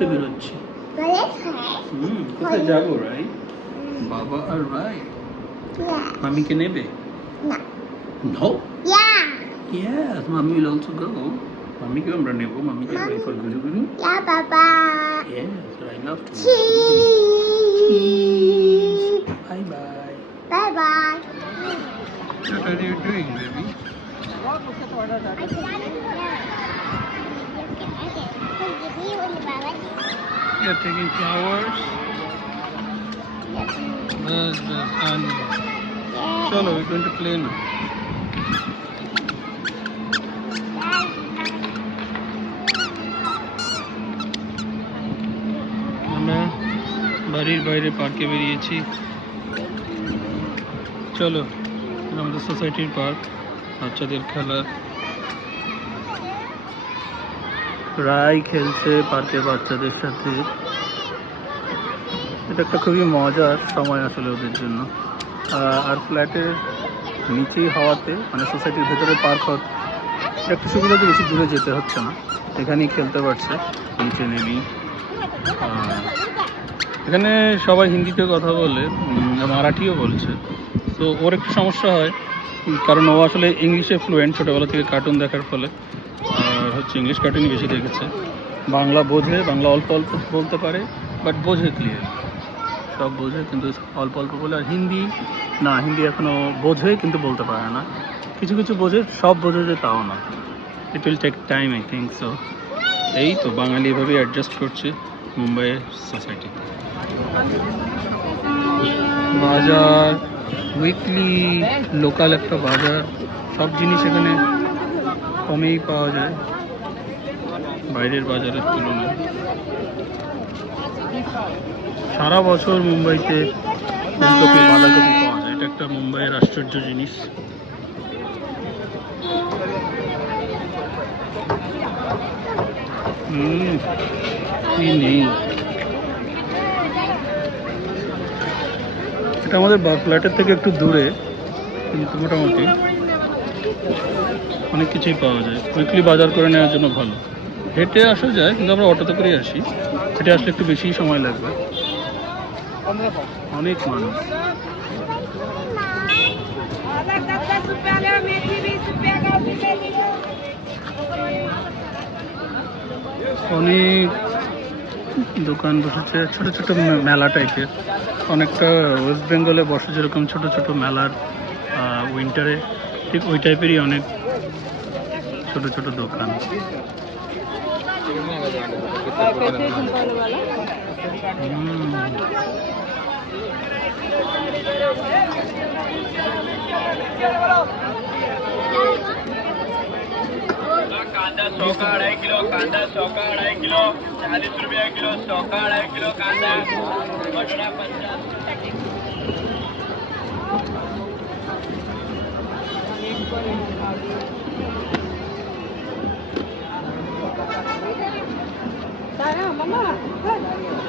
ঘুরতে বেরোচ্ছি Let's have. হুম কোথায় যাবো রাই বাবা আর রাই Yeah. মামিকে নেবে No. No Yeah. Yes, mommy will also go. Mommy কেও আমরা নেবো mummy K ready for Guru Guru Yeah, Papa. Yes, I love to. Cheese. Cheese. Bye bye. Bye bye. What are you doing, baby? You're taking flowers. Bus, bus, and Chalo, we're going to play now. আমরা বাড়ির বাইরে পার্কে বেরিয়েছি চলো এটা আমাদের সোসাইটির park বাচ্চাদের খেলার রাই খেলছে পার্কে বাচ্চাদের সাথে। এটা একটা খুবই মজার সময় আসলে ওদের জন্য। আর ফ্ল্যাটের নিচেই হওয়াতে মানে সোসাইটির ভেতরে পার্ক হওয়ার এটা একটা সুবিধা যে বেশি দূরে যেতে হচ্ছে না। এখানেই খেলতে পারছে, নিচে নেমেই। এখানে সবাই হিন্দিতে কথা বলে মারাঠিও বলছে। তো ওর একটু সমস্যা হয়, কারণ ও আসলে ইংলিশে ফ্লুয়েন্ট ছোটোবেলা থেকে কার্টুন দেখার ফলে। আর হচ্ছে ইংলিশ কার্টুনই বেশি দেখেছে। বাংলা বোঝে, বাংলা অল্প অল্প বলতে পারে বাট বোঝে ক্লিয়ার সব বোঝে, কিন্তু অল্প অল্প বলে। আর হিন্দি, না, হিন্দি এখনও বোঝে, কিন্তু বলতে পারে না। কিছু কিছু বোঝে, সব বোঝে যে তাও না। It will take time I think so এই তো, বাঙালি এভাবেই অ্যাডজাস্ট করছে মুম্বাইয়ের সোসাইটি বাজার উইকলি লোকাল একটা বাজার, সব জিনিস এখানে কমেই পাওয়া যায়। বাইরের বাজারের তুলনায়। সারা বছর মুম্বাইতে ফুলকপি বাঁধাকপি পাওয়া যায়। এটা একটা মুম্বাইয়ের আশ্চর্য জিনিস। হুম নেই? এটা আমাদের ফ্ল্যাটের থেকে একটু দূরে কিন্তু মোটামুটি। অনেক কিছুই পাওয়া যায়। উইকলি বাজার করে নেওয়ার জন্য ভালো। হেঁটে আসা যায়, কিন্তু আমরা অটোতে করেই আসি। হেঁটে আসলে একটু বেশি সময় লাগবে। অনেক মানুষ। অনেক দোকান বসেছে, ছোট ছোট মেলা টাইপের অনেকটা ওয়েস্ট বেঙ্গলে বসে যেরকম ছোট ছোট মেলার উইন্টারে ঠিক ওই টাইপেরই অনেক ছোট ছোট দোকান হুম। कांदा सौ का अढ़ाई किलो कांदा सौ का अढ़ाई किलो चालीस रुपया किलो सौ का अढ़ाई किलो कांदा बटना पचास Mama, hör.